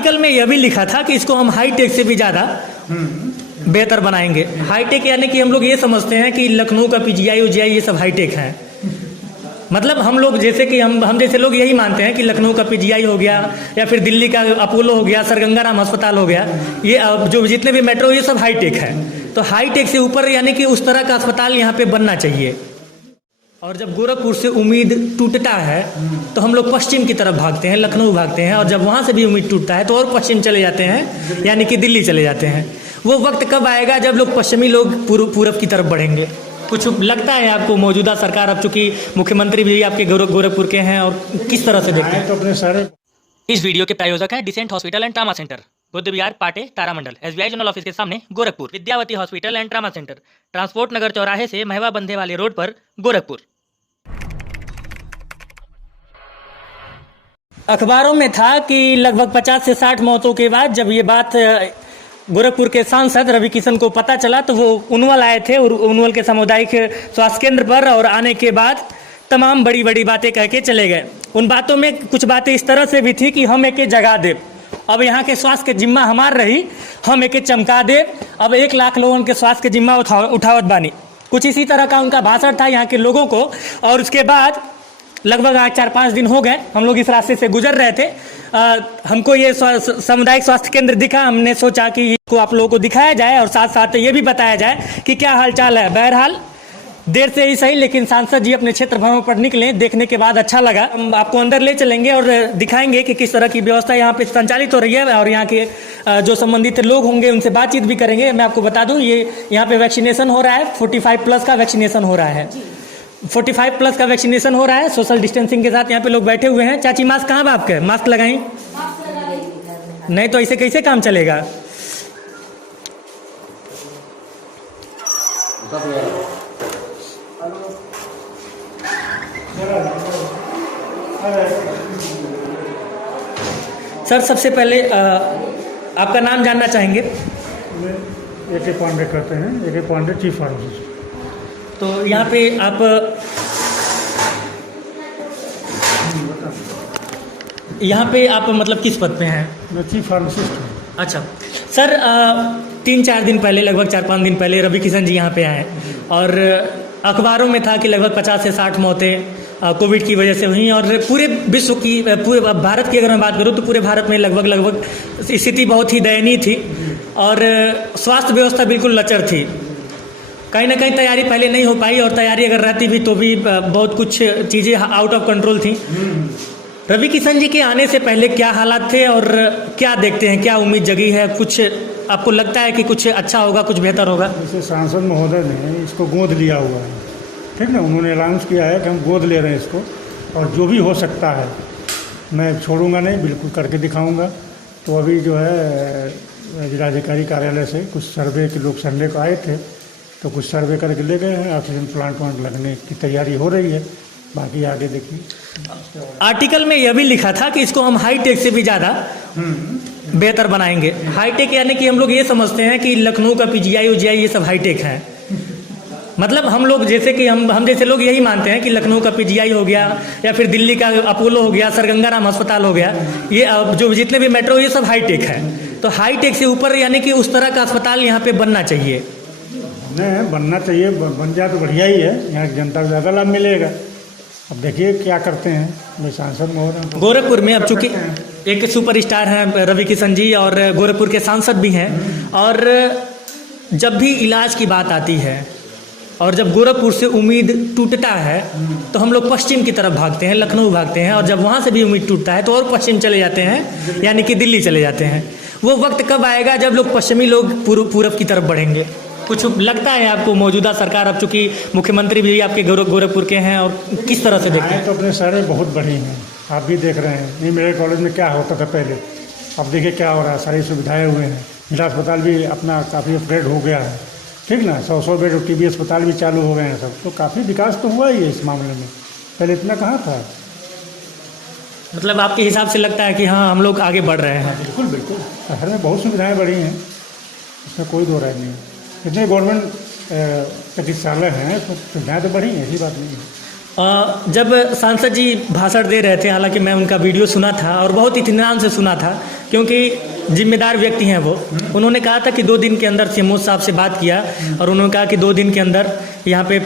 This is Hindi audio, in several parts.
आर्टिकल में यह भी लिखा था कि इसको हम हाई टेक से भी ज़्यादा बेहतर बनाएंगे। हाई टेक यानी कि हम लोग ये समझते हैं कि लखनऊ का पीजीआई उजीआई ये सब हाई टेक है। मतलब हम लोग जैसे कि हम जैसे लोग यही मानते हैं कि लखनऊ का पीजीआई हो गया या फिर दिल्ली का अपोलो हो गया, सर गंगाराम अस्पताल हो गया, ये जो जितने भी मेट्रो ये सब हाई टेक है। तो हाई टेक से ऊपर यानी कि उस तरह का अस्पताल यहाँ पे बनना चाहिए। और जब गोरखपुर से उम्मीद टूटता है तो हम लोग पश्चिम की तरफ भागते हैं, लखनऊ भागते हैं, और जब वहाँ से भी उम्मीद टूटता है तो और पश्चिम चले जाते हैं, यानी कि दिल्ली चले जाते हैं। वो वक्त कब आएगा जब लोग पश्चिमी लोग पूरब की तरफ बढ़ेंगे? कुछ लगता है आपको मौजूदा सरकार, अब चूंकि मुख्यमंत्री भी आपके गोरखपुर के हैं, और किस तरह से देखते हैं? तो अपने सारे इस वीडियो के प्रायोजक हैं decent hospital and trauma centre, Buddha Vihar, पाटे, तारामंडल, एसबीआई जनरल ऑफिस के सामने Gorakhpur, Vidyavati hospital and trauma centre, transport Nagar चौराहे से महवा बंधे वाले रोड पर गोरखपुर। अखबारों में था कि लगभग 50 से 60 मौतों के बाद जब ये बात गोरखपुर के सांसद रवि किशन को पता चला तो वो उनवल आए थे, और उनवल के सामुदायिक स्वास्थ्य केंद्र पर, और आने के बाद तमाम बड़ी बड़ी बातें कह के चले गए। उन बातों में कुछ बातें इस तरह से भी थी कि हम एक जगा दे, अब यहाँ के स्वास्थ्य के जिम्मा हमार रही, हम एक चमका दे, अब 1 लाख लोगों के स्वास्थ्य के जिम्मा उठावत बानी। कुछ इसी तरह का उनका भाषण था यहाँ के लोगों को। और उसके बाद लगभग आज 4-5 दिन हो गए हम लोग इस रास्ते से गुजर रहे थे। हमको ये सामुदायिक स्वास्थ्य केंद्र दिखा, हमने सोचा कि इसको आप लोगों को दिखाया जाए और साथ साथ ये भी बताया जाए कि क्या हालचाल है। बहरहाल देर से ही सही, लेकिन सांसद जी अपने क्षेत्र भ्रमण पर निकले, देखने के बाद अच्छा लगा। हम आपको अंदर ले चलेंगे और दिखाएंगे कि किस तरह की व्यवस्था यहाँ पे संचालित हो रही है, और यहाँ के जो संबंधित लोग होंगे उनसे बातचीत भी करेंगे। मैं आपको बता दूँ, ये यहाँ पे वैक्सीनेशन हो रहा है, 45 प्लस का वैक्सीनेशन हो रहा है। 45 प्लस का वैक्सीनेशन हो रहा है, सोशल डिस्टेंसिंग के साथ यहाँ पे लोग बैठे हुए हैं। चाची मास्क कहाँ बा आपके? मास्क लगाई नहीं तो ऐसे कैसे काम चलेगा? सर सबसे पहले आपका नाम जानना चाहेंगे? ए.के. पांडे कहते हैं, ए.के. Pandey, chief pharmacist. तो यहाँ पे आप मतलब किस पद पे हैं? मैं चीफ फार्मासिस्ट हूँ। अच्छा सर, 3-4 दिन पहले, लगभग 4-5 दिन पहले रवि किशन जी यहाँ पे आए, और अखबारों में था कि लगभग 50 से 60 मौतें कोविड की वजह से हुई, और पूरे विश्व की, पूरे भारत की अगर मैं बात करूँ तो पूरे भारत में लगभग स्थिति बहुत ही दयनीय थी, और स्वास्थ्य व्यवस्था बिल्कुल लचर थी। कहीं ना कहीं तैयारी पहले नहीं हो पाई, और तैयारी अगर रहती भी तो भी बहुत कुछ चीज़ें आउट ऑफ कंट्रोल थी। रवि किशन जी के आने से पहले क्या हालात थे, और क्या देखते हैं, क्या उम्मीद जगी है? कुछ आपको लगता है कि कुछ अच्छा होगा, कुछ बेहतर होगा? जैसे सांसद महोदय ने इसको गोद लिया हुआ है, ठीक ना, उन्होंने अनाउंस किया है कि हम गोद ले रहे हैं इसको, और जो भी हो सकता है मैं छोड़ूंगा नहीं, बिल्कुल करके दिखाऊंगा। तो अभी जो है जिलाधिकारी कार्यालय से कुछ सर्वे के लोग संडे को आए थे, तो कुछ सर्वे करके ले गए हैं। ऑक्सीजन प्लांट लगने की तैयारी हो रही है, बाकी आगे देखिए। आर्टिकल में यह भी लिखा था कि इसको हम हाई टेक से भी ज़्यादा बेहतर बनाएंगे। हाई टेक यानी कि हम लोग ये समझते हैं कि लखनऊ का पीजीआई उजीआई ये सब हाई टेक है। मतलब हम लोग जैसे कि हम जैसे लोग यही मानते हैं कि लखनऊ का पीजीआई हो गया या फिर दिल्ली का अपोलो हो गया, सर गंगाराम अस्पताल हो गया, ये जो जितने भी मेट्रो ये सब हाई टेक है। तो हाई टेक से ऊपर यानी कि उस तरह का अस्पताल यहाँ पे बनना चाहिए। नहीं बनना चाहिए, बन जाए तो बढ़िया ही है, यहाँ की जनता को ज़्यादा लाभ मिलेगा। अब देखिए क्या करते हैं। मैं सांसद महोदय गोरखपुर में अब चूंकि एक सुपरस्टार हैं रवि किशन जी, और गोरखपुर के सांसद भी हैं, और जब भी इलाज की बात आती है और जब गोरखपुर से उम्मीद टूटता है तो हम लोग पश्चिम की तरफ भागते हैं, लखनऊ भागते हैं, और जब वहाँ से भी उम्मीद टूटता है तो और पश्चिम चले जाते हैं, यानी कि दिल्ली चले जाते हैं। वो वक्त कब आएगा जब लोग पश्चिमी लोग पूरब की तरफ बढ़ेंगे? कुछ लगता है आपको मौजूदा सरकार, अब चूंकि मुख्यमंत्री भी आपके गोरखपुर के हैं, और किस तरह से देखते हैं? तो अपने सारे बहुत बड़ी हैं, आप भी देख रहे हैं। नहीं, मेरे कॉलेज में क्या होता था पहले, अब देखिए क्या हो रहा है, सारी सुविधाएं हुए हैं। जिला अस्पताल भी अपना काफ़ी अपग्रेड हो गया है, ठीक ना, 100 बेड टीबी अस्पताल भी चालू हो गए हैं सब, तो काफ़ी विकास तो हुआ ही है इस मामले में, पहले इतना कहाँ था। मतलब आपके हिसाब से लगता है कि हाँ हम लोग आगे बढ़ रहे हैं? बिल्कुल बिल्कुल, शहर में बहुत सुविधाएं बढ़ी हैं, इसमें कोई दो राय नहीं है। जितने गवर्नमेंट चिकित्सालय हैं तो सुविधाएँ तो बढ़ी हैं, ऐसी बात नहीं है। जब सांसद जी भाषण दे रहे थे, हालांकि मैं उनका वीडियो सुना था और बहुत इत्मीनान से सुना था, क्योंकि जिम्मेदार व्यक्ति हैं वो। उन्होंने कहा था कि 2 दिन के अंदर सीएमओ साहब से बात किया और उन्होंने कहा कि 2 दिन के अंदर यहाँ पे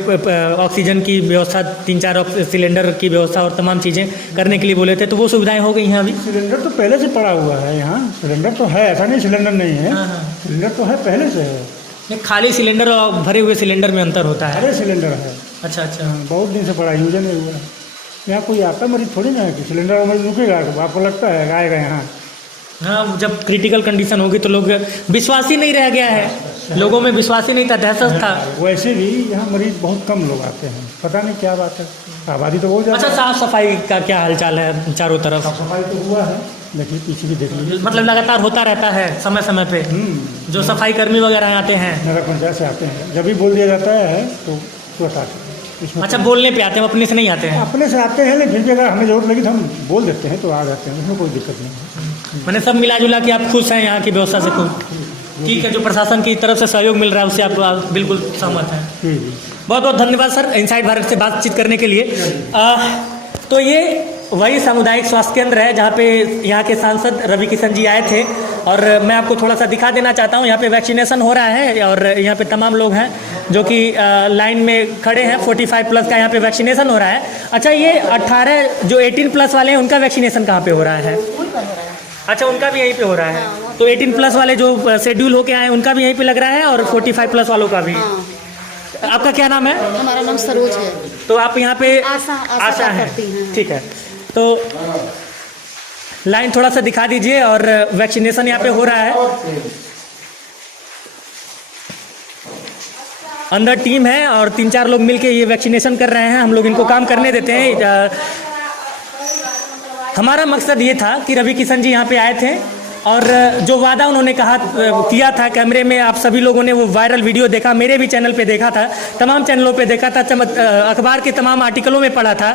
ऑक्सीजन की व्यवस्था, 3-4 सिलेंडर की व्यवस्था और तमाम चीज़ें करने के लिए बोले थे। तो वो सुविधाएं हो गई हैं अभी? सिलेंडर तो पहले से पड़ा हुआ है यहाँ, सिलेंडर तो है, ऐसा नहीं सिलेंडर नहीं है। सिलेंडर तो है, पहले से है। ये खाली सिलेंडर और भरे हुए सिलेंडर में अंतर होता है? अरे सिलेंडर है। अच्छा अच्छा। बहुत दिन से पड़ा, यूज नहीं हुआ है। यहाँ कोई आता मरीज थोड़ी ना है कि सिलेंडर मरीज रुकेगा, आपको लगता है आएगा यहाँ? हाँ, जब क्रिटिकल कंडीशन होगी तो लोग, विश्वास ही नहीं रह गया है, लोगों में विश्वास ही नहीं था, दहशत था। वैसे भी यहाँ मरीज बहुत कम लोग आते हैं, पता नहीं क्या बात है, आबादी तो बहुत ज़्यादा। अच्छा, साफ सफाई का क्या हालचाल है चारों तरफ? साफ सफाई तो हुआ है, देखिए पीछे भी देख लीजिए, मतलब लगातार होता रहता है समय समय पे? जो सफाई कर्मी वगैरह आते हैं नगर पंचायत से आते हैं, जब भी बोल दिया जाता है तो तुरंत आते हैं। अच्छा, बोलने पे आते हैं, अपने से नहीं आते हैं? अपने से आते हैं, लेकिन फिर भी अगर हमें जरूरत लगी तो हम बोल देते हैं तो आ जाते हैं, उसमें कोई दिक्कत नहीं है। मैंने सब मिला जुला के आप खुश हैं यहाँ की व्यवस्था से? खुश, ठीक है। जो प्रशासन की तरफ से सहयोग मिल रहा है उससे आप बिल्कुल सहमत हैं? बहुत बहुत धन्यवाद सर, इनसाइड भारत से बातचीत करने के लिए। तो ये वही सामुदायिक स्वास्थ्य केंद्र है जहाँ पे यहाँ के सांसद रवि किशन जी आए थे, और मैं आपको थोड़ा सा दिखा देना चाहता हूँ। यहाँ पे वैक्सीनेशन हो रहा है और यहाँ पे तमाम लोग हैं जो कि लाइन में खड़े हैं। 45 प्लस का यहाँ पे वैक्सीनेशन हो रहा है। अच्छा, ये 18 जो 18 प्लस वाले हैं उनका वैक्सीनेशन कहाँ पे हो रहा है? अच्छा, उनका भी यहीं पे हो रहा है। तो 18 प्लस वाले जो शेड्यूल होके आए हैं उनका भी यहीं पे लग रहा है, और 45 प्लस वालों का भी। आपका क्या नाम है? हमारा नाम सरोज है। तो आप यहाँ पे आशा हैं? करती हैं। ठीक है, तो लाइन थोड़ा सा दिखा दीजिए। और वैक्सीनेशन यहाँ पे हो रहा है, अंदर टीम है और 3-4 लोग मिलके ये वैक्सीनेशन कर रहे हैं। हम लोग इनको काम करने देते हैं। हमारा मकसद ये था कि रवि किशन जी यहाँ पे आए थे और जो वादा उन्होंने किया था कैमरे में, आप सभी लोगों ने वो वायरल वीडियो देखा, मेरे भी चैनल पे देखा था, तमाम चैनलों पे देखा था, अखबार के तमाम आर्टिकलों में पढ़ा था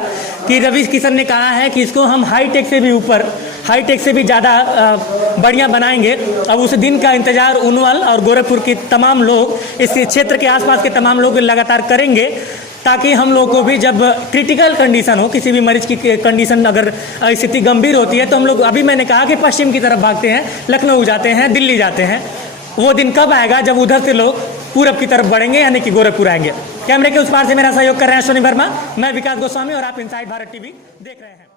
कि रवि किशन ने कहा है कि इसको हम हाईटेक से भी ऊपर, हाईटेक से भी ज़्यादा बढ़िया बनाएंगे। अब उस दिन का इंतज़ार उनवल और गोरखपुर के तमाम लोग, इस क्षेत्र के आसपास के तमाम लोग लगातार करेंगे, ताकि हम लोग को भी जब क्रिटिकल कंडीशन हो, किसी भी मरीज की कंडीशन अगर स्थिति गंभीर होती है, तो हम लोग, अभी मैंने कहा कि पश्चिम की तरफ भागते हैं, लखनऊ जाते हैं, दिल्ली जाते हैं। वो दिन कब आएगा जब उधर से लोग पूरब की तरफ बढ़ेंगे, यानी कि गोरखपुर आएंगे। कैमरे के उस पार से मेरा सहयोग कर रहे हैं अश्विनी वर्मा, मैं विकास गोस्वामी और आप इनसाइड भारत टीवी देख रहे हैं।